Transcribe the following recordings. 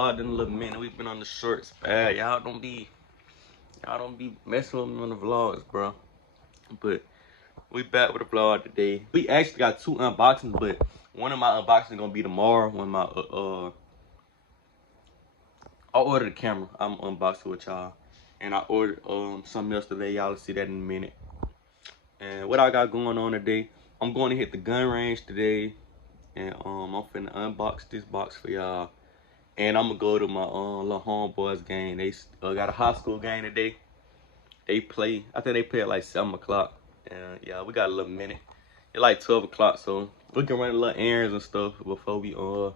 vlogged in a little minute. We've been on the shorts, bad. Y'all don't be messing with me on the vlogs, bro. But we back with a vlog today. We actually got 2 unboxings, but one of my unboxings gonna be tomorrow when my I ordered the camera. I'm unboxing with y'all. And I ordered something else today. Y'all will see that in a minute. And what I got going on today, I'm going to hit the gun range today. And I'm finna unbox this box for y'all. And I'm gonna go to my little homeboys game. They got a high school game today. They play, I think they play at like 7 o'clock. And yeah, we got a little minute. It's like 12 o'clock, so we can run a little errands and stuff before we go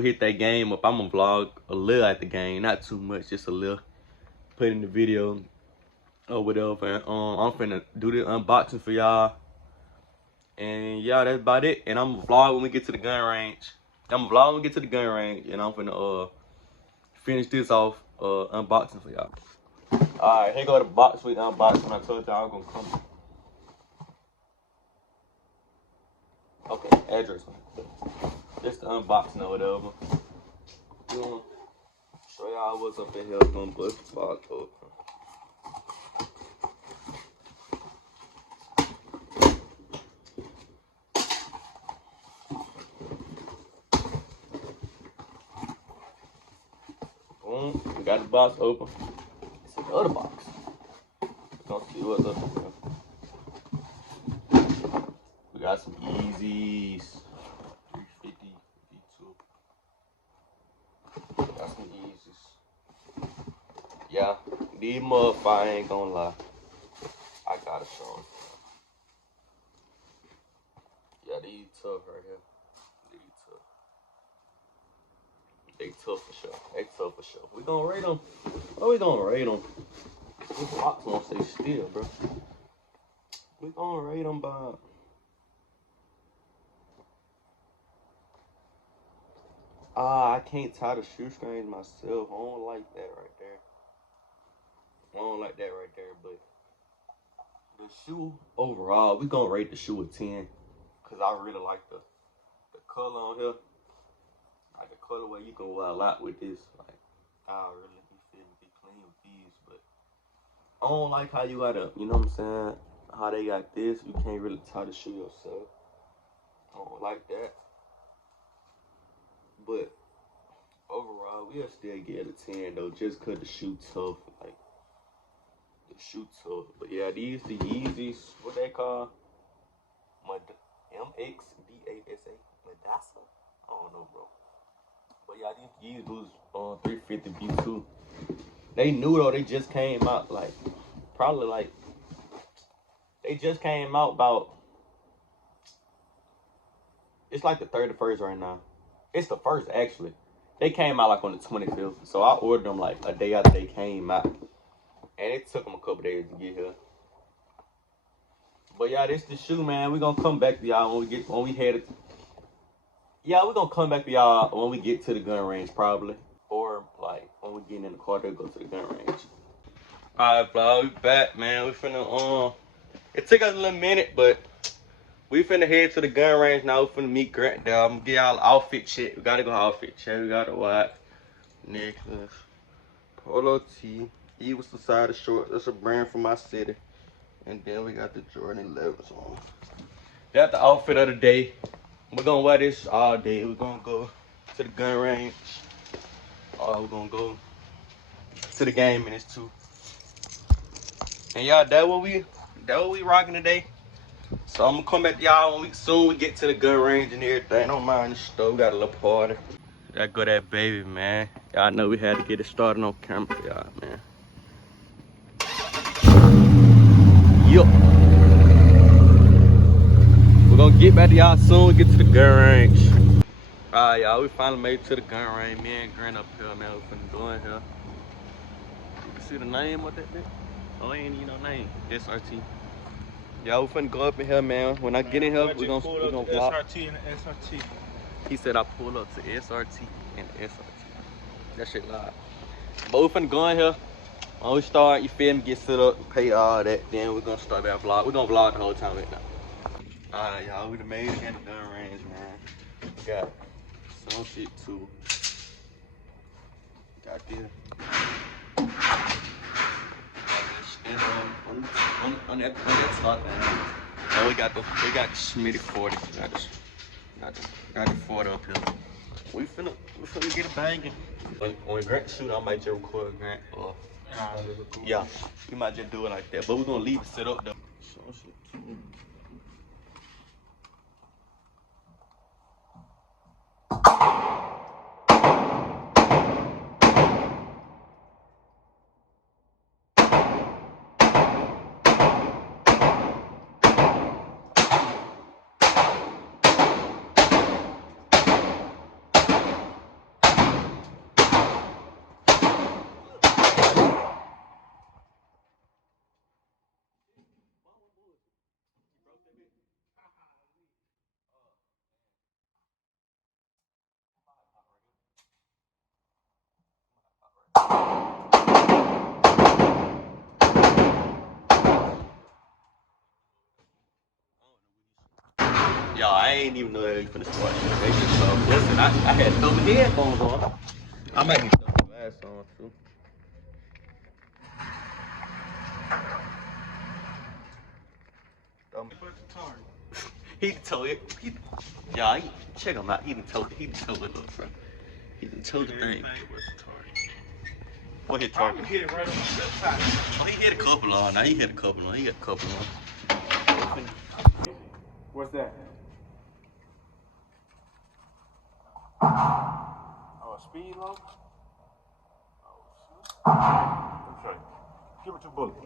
hit that game up. I'm gonna vlog a little at the game, not too much, just a little. Put in the video or whatever. And I'm finna do the unboxing for y'all. And yeah, that's about it. And I'm gonna vlog when we get to the gun range. And I'm finna finish this off unboxing for y'all. Alright, here go the box we unboxed when I told y'all I was gonna come. Okay, address. Just the unboxing or whatever. You wanna show y'all what's up in here. We're gonna bust the box open. Boom, we got the box open. It's the other box. We're gonna see what's up in here. We got some Yeezys. 350 V2. Got some Yeezys. Yeah, these motherfuckers, I ain't gonna lie. I gotta show them. Yeah, these tough right here. These tough. They tough for sure. They tough for sure. We gonna rate them. Oh, we gonna rate them. This box won't stay still, bro. We gonna rate them by. I can't tie the shoestrings myself. I don't like that right there. But the shoe overall, we gonna rate the shoe a 10. Cause I really like the color on here. Like the colorway, you can wear a lot with this. Like, I really be clean with these, but I don't like how you gotta, you know what I'm saying? How they got this, you can't really tie the shoe yourself. I don't like that. But overall, we'll still get a 10 though, just cause the shoe tough. Like, the shoe tough. But yeah, these the Yeezys, what they call? MXDASA. Madasa? I don't know, bro. But yeah, these Yeezys on 350 V2. They new though, they just came out like, probably like, they just came out about, it's like the 31st right now. It's the 1st actually. They came out like on the 25th. So I ordered them like a day after they came out. And it took them a couple days to get here. But yeah, this the shoe, man. We're gonna come back to y'all when we head it. Yeah, we're gonna come back to y'all when we get to the gun range probably. Or like when we get in the car to go to the gun range. Alright, vlog, we back, man. We finna it took us a little minute, but we finna head to the gun range now. We finna meet Grant there. I'm gonna get y'all outfit check. We gotta go outfit check. We gotta watch necklace, polo tee. He was the side of shorts. That's a brand from my city. And then we got the Jordan 11s on. That's the outfit of the day. We're gonna wear this all day. We're gonna go to the gun range. We're gonna go to the game minutes too. And y'all, that what we rocking today. So I'm gonna come back to y'all when we get to the gun range and everything. Don't mind the store. We got a little party. That go that baby, man. Y'all know we had to get it started on camera for y'all, man. Yup. We're gonna get back to y'all soon. We get to the gun range. Alright, y'all, we finally made it to the gun range. Me and Grant up here, man. We finna go in here. You can see the name of that bit? Oh, ain't even no name. SRT. Y'all, we finna go up in here, man. When I get in here, we're gonna vlog. SRT and SRT. He said I pull up to SRT and SRT. That shit live. But we finna go in here. When we start, you feel me, get set up, pay all that, then we're gonna start that vlog. We're gonna vlog the whole time right now. Alright, y'all, we done made it in the gun range, man. We got some shit too. there. And on that slot, and we got the Schmitty 40. Got the 40 up here. We finna get it banging. When Grant shoot, I might just record Grant. Yeah, we might just do it like that. But we're gonna leave it set up though. Yo, I ain't even know that you finna start shit. Listen, I had double headphones on. I might need double glass on too. He told it. Yeah, check him out. He done told it up, bro. He done told the thing. What hit target? He hit it right on the left side. Oh, he hit a couple on. Now he hit a couple on. What's that? Oh, a speed low? Oh, shit. Okay. Give it 2 bullets.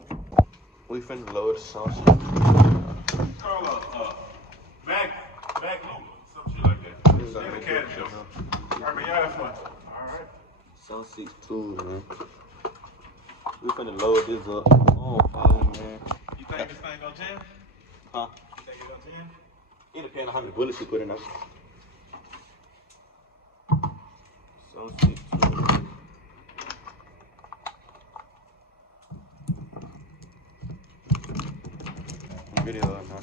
We finna load the sauce. Carl, Mac Lula, some shit like that. It's in the cat show. Alright, man, y'all have fun. Alright. Sauce 6-2, man. We finna load this up. Oh, man. You think this thing gonna jam? Huh? You think it gonna jam? It depends on how many bullets you put in there. Sauce 6-2. Video now.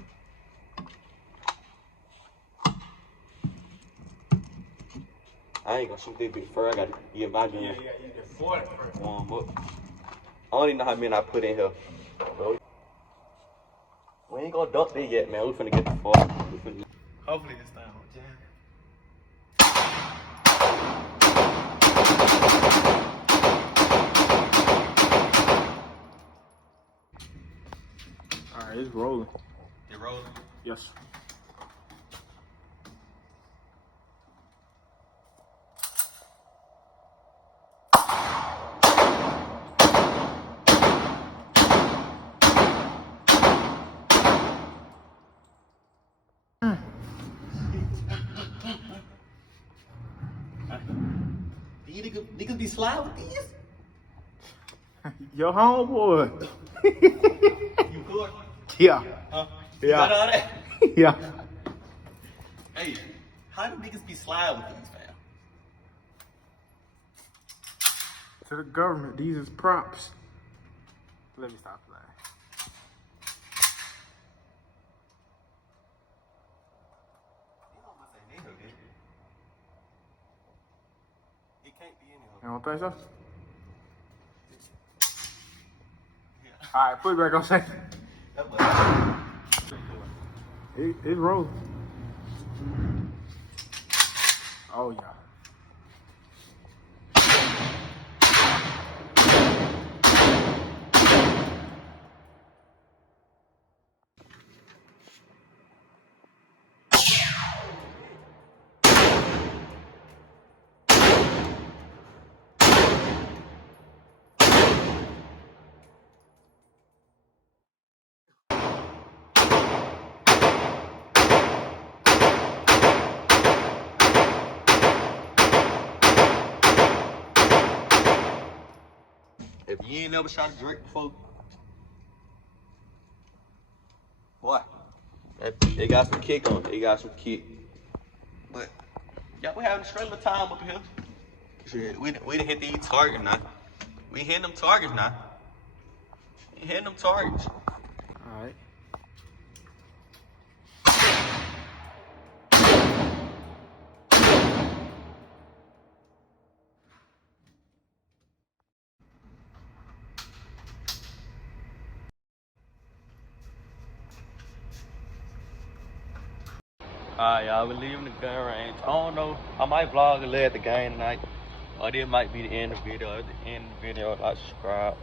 I ain't gonna shoot this bitch first. I gotta get my gun. Yeah, you get 40 first. Warm up. I don't even know how many I put in here. Bro. We ain't gonna dump it yet, man. We finna get the fuck. Hopefully this thing won't jam. Alright, it's rolling. It rolling? Yes. Niggas be slide with these? Your homeboy. You good? Yeah. Huh? Yeah. You got all that? Yeah. Hey, how do niggas be slide with these, fam? To the government, these is props. Let me stop playing. It can't be any You don't think so? Alright, put it back on second. It's rolling. Oh yeah. If you ain't never shot a Drake before, boy, it got some kick on it. It got some kick. But, yeah, we having a straight time up here. Shit, we done hit these targets now. We hitting them targets now. We hitting them targets. Alright. Alright, y'all, we're leaving the gun range. I don't know. I might vlog a little at the game tonight. Or this might be the end of the video. At the end of the video, like, subscribe.